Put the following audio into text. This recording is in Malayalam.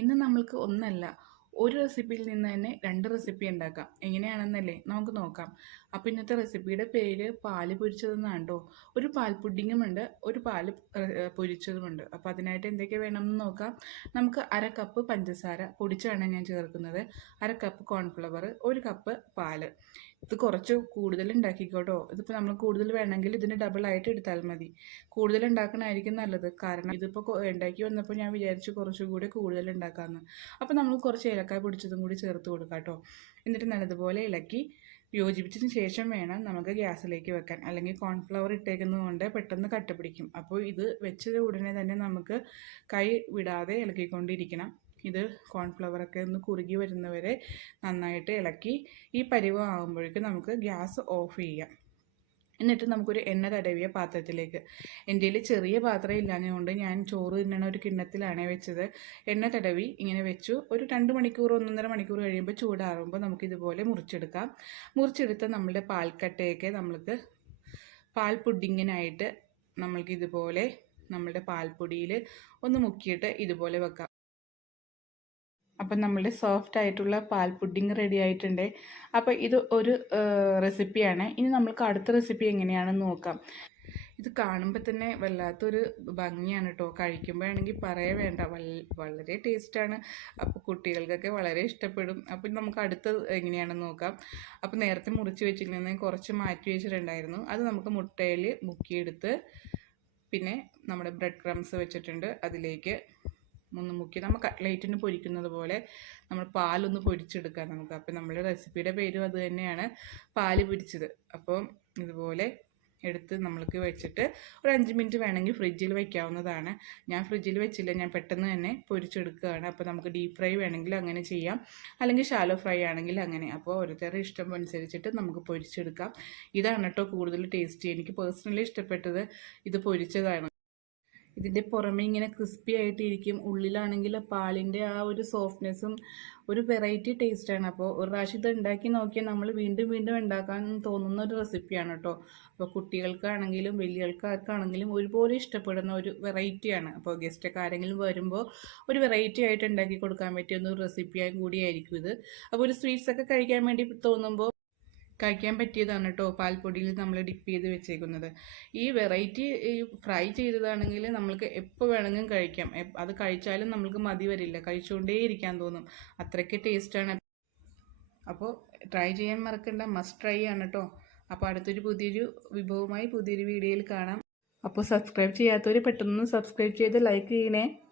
ഇന്ന് നമ്മൾക്ക് ഒന്നല്ല ഒരു റെസിപ്പിയിൽ നിന്ന് തന്നെ 2 റെസിപ്പി ഉണ്ടാക്കാം. എങ്ങനെയാണെന്നല്ലേ നമുക്ക് നോക്കാം. അപ്പോൾ ഇന്നത്തെ റെസിപ്പിയുടെ പേര് പാല് പൊരിച്ചതെന്നാണ് ട്ടോ. ഒരു പാൽ പുഡിങ്ങുമുണ്ട്, ഒരു പാല് പൊരിച്ചതുമുണ്ട്. അപ്പോൾ അതിനായിട്ട് എന്തൊക്കെ വേണമെന്ന് നോക്കാം. നമുക്ക് 1/2 കപ്പ് പഞ്ചസാര പൊടിച്ചാണ് ഞാൻ ചേർക്കുന്നത്, 1/2 കപ്പ് കോൺഫ്ലവർ, 1 കപ്പ് പാല്. ഇത് കുറച്ച് കൂടുതൽ ഉണ്ടാക്കിക്കോട്ടോ. ഇതിപ്പോൾ നമ്മൾ കൂടുതൽ വേണമെങ്കിൽ ഇതിന് ഡബിൾ ആയിട്ട് എടുത്താൽ മതി. കൂടുതൽ ഉണ്ടാക്കണമായിരിക്കും നല്ലത്. കാരണം ഇതിപ്പോൾ ഉണ്ടാക്കി വന്നപ്പോൾ ഞാൻ വിചാരിച്ചു കുറച്ചുകൂടി കൂടുതൽ ഉണ്ടാക്കാമെന്ന്. അപ്പോൾ നമ്മൾ കുറച്ച് ഏലക്കായ പൊടിച്ചതും കൂടി ചേർത്ത് കൊടുക്കാം കേട്ടോ. എന്നിട്ട് നല്ലതുപോലെ ഇളക്കി യോജിപ്പിച്ചതിന് ശേഷം വേണം നമുക്ക് ഗ്യാസിലേക്ക് വെക്കാൻ. അല്ലെങ്കിൽ കോൺഫ്ലവർ ഇട്ടേക്കുന്നത് കൊണ്ട് പെട്ടെന്ന് കട്ട പിടിക്കും. അപ്പോൾ ഇത് വെച്ചത് ഉടനെ തന്നെ നമുക്ക് കൈ വിടാതെ ഇളക്കിക്കൊണ്ടിരിക്കണം. ഇത് കോൺഫ്ലവറൊക്കെ ഒന്ന് കുറുകി വരുന്നവരെ നന്നായിട്ട് ഇളക്കി ഈ പരുവം ആകുമ്പോഴേക്കും നമുക്ക് ഗ്യാസ് ഓഫ് ചെയ്യാം. എന്നിട്ട് നമുക്കൊരു എണ്ണ തടവിയ പാത്രത്തിലേക്ക്, എൻ്റെ കയ്യിൽ ചെറിയ പാത്രം ഇല്ലാഞ്ഞതുകൊണ്ട് ഞാൻ ചോറ് തിന്നണ ഒരു കിണ്ണത്തിലാണ് വെച്ചത്. എണ്ണ തടവി ഇങ്ങനെ വെച്ചു. ഒരു 2 മണിക്കൂർ 1.5 മണിക്കൂർ കഴിയുമ്പോൾ ചൂടാറുമ്പോൾ നമുക്കിതുപോലെ മുറിച്ചെടുക്കാം. മുറിച്ചെടുത്ത നമ്മളുടെ പാൽക്കട്ടയൊക്കെ നമ്മൾക്ക് പാൽ പുഡിങ്ങിനായിട്ട് നമ്മൾക്കിതുപോലെ നമ്മളുടെ പാൽപ്പൊടിയിൽ ഒന്ന് മുക്കിയിട്ട് ഇതുപോലെ വെക്കാം. അപ്പം നമ്മളുടെ സോഫ്റ്റ് ആയിട്ടുള്ള പാൽ പുഡിങ് റെഡി ആയിട്ടുണ്ട്. അപ്പോൾ ഇത് ഒരു റെസിപ്പിയാണ്. ഇനി നമ്മൾക്ക് അടുത്ത റെസിപ്പി എങ്ങനെയാണെന്ന് നോക്കാം. ഇത് കാണുമ്പോൾ തന്നെ വല്ലാത്തൊരു ഭംഗിയാണ് കേട്ടോ. കഴിക്കുമ്പോഴാണെങ്കിൽ പറയേ വേണ്ട, വളരെ ടേസ്റ്റാണ്. അപ്പോൾ കുട്ടികൾക്കൊക്കെ വളരെ ഇഷ്ടപ്പെടും. അപ്പം നമുക്ക് അടുത്തത് എങ്ങനെയാണെന്ന് നോക്കാം. അപ്പോൾ നേരത്തെ മുറിച്ച് വെച്ചിരുന്നത് കുറച്ച് മാറ്റി വെച്ചിട്ടുണ്ടായിരുന്നു. അത് നമുക്ക് മുട്ടയിൽ മുക്കിയെടുത്ത് പിന്നെ നമ്മുടെ ബ്രെഡ് ക്രംസ് വെച്ചിട്ടുണ്ട്, അതിലേക്ക് ഒന്ന് മുക്കി നമ്മൾ കട്ട്ലേറ്റിന് പൊരിക്കുന്നത് പോലെ നമ്മൾ പാലൊന്ന് പൊരിച്ചെടുക്കാം നമുക്ക്. അപ്പോൾ നമ്മുടെ റെസിപ്പിയുടെ പേരും അത് തന്നെയാണ്, പാല് പൊരിച്ചത്. അപ്പോൾ ഇതുപോലെ എടുത്ത് നമ്മൾക്ക് വെച്ചിട്ട് ഒരു 5 മിനിറ്റ് വേണമെങ്കിൽ ഫ്രിഡ്ജിൽ വയ്ക്കാവുന്നതാണ്. ഞാൻ ഫ്രിഡ്ജിൽ വെച്ചില്ല, ഞാൻ പെട്ടെന്ന് തന്നെ പൊരിച്ചെടുക്കുകയാണ്. അപ്പോൾ നമുക്ക് ഡീപ്പ് ഫ്രൈ വേണമെങ്കിൽ അങ്ങനെ ചെയ്യാം, അല്ലെങ്കിൽ ഷാലോ ഫ്രൈ ആണെങ്കിൽ അങ്ങനെ. അപ്പോൾ ഓരോരുത്തരുടെ ഇഷ്ടം അനുസരിച്ചിട്ട് നമുക്ക് പൊരിച്ചെടുക്കാം. ഇതാണ് കേട്ടോ കൂടുതൽ ടേസ്റ്റി. എനിക്ക് പേഴ്സണലി ഇഷ്ടപ്പെട്ടത് ഇത് പൊരിച്ചതാണ്. ഇതിൻ്റെ പുറമെ ഇങ്ങനെ ക്രിസ്പി ആയിട്ടിരിക്കും, ഉള്ളിലാണെങ്കിൽ പാലിൻ്റെ ആ ഒരു സോഫ്റ്റ്നെസ്സും ഒരു വെറൈറ്റി ടേസ്റ്റാണ്. അപ്പോൾ ഒരു പ്രാവശ്യം ഇത് ഉണ്ടാക്കി നോക്കിയാൽ നമ്മൾ വീണ്ടും വീണ്ടും ഉണ്ടാക്കാൻ തോന്നുന്ന ഒരു റെസിപ്പിയാണ് കേട്ടോ. അപ്പോൾ കുട്ടികൾക്കാണെങ്കിലും വലിയവർക്കാർക്കാണെങ്കിലും ഒരുപോലെ ഇഷ്ടപ്പെടുന്ന ഒരു വെറൈറ്റിയാണ്. അപ്പോൾ ഗസ്റ്റൊക്കെ ആരെങ്കിലും വരുമ്പോൾ ഒരു വെറൈറ്റി ആയിട്ട് ഉണ്ടാക്കി കൊടുക്കാൻ പറ്റിയ ഒരു റെസിപ്പിയായി കൂടിയായിരിക്കും ഇത്. അപ്പോൾ ഒരു സ്വീറ്റ്സൊക്കെ കഴിക്കാൻ വേണ്ടി തോന്നുമ്പോൾ കഴിക്കാൻ പറ്റിയതാണ് കേട്ടോ പാൽപ്പൊടിയിൽ നമ്മൾ ഡിപ്പ് ചെയ്ത് വെച്ചേക്കുന്നത്. ഈ വെറൈറ്റി ഫ്രൈ ചെയ്തതാണെങ്കിൽ നമ്മൾക്ക് എപ്പോൾ വേണമെങ്കിലും കഴിക്കാം. അത് കഴിച്ചാലും നമ്മൾക്ക് മതി വരില്ല, കഴിച്ചുകൊണ്ടേ ഇരിക്കാൻ തോന്നും, അത്രയ്ക്ക് ടേസ്റ്റാണ്. അപ്പോൾ ട്രൈ ചെയ്യാൻ മറക്കണ്ട, മസ്റ്റ് ട്രൈ ആണ് കേട്ടോ. അപ്പോൾ അടുത്തൊരു പുതിയൊരു വിഭവമായി പുതിയൊരു വീഡിയോയിൽ കാണാം. അപ്പോൾ സബ്സ്ക്രൈബ് ചെയ്യാത്തവർ പെട്ടെന്ന് സബ്സ്ക്രൈബ് ചെയ്ത് ലൈക്ക് ചെയ്യണേ.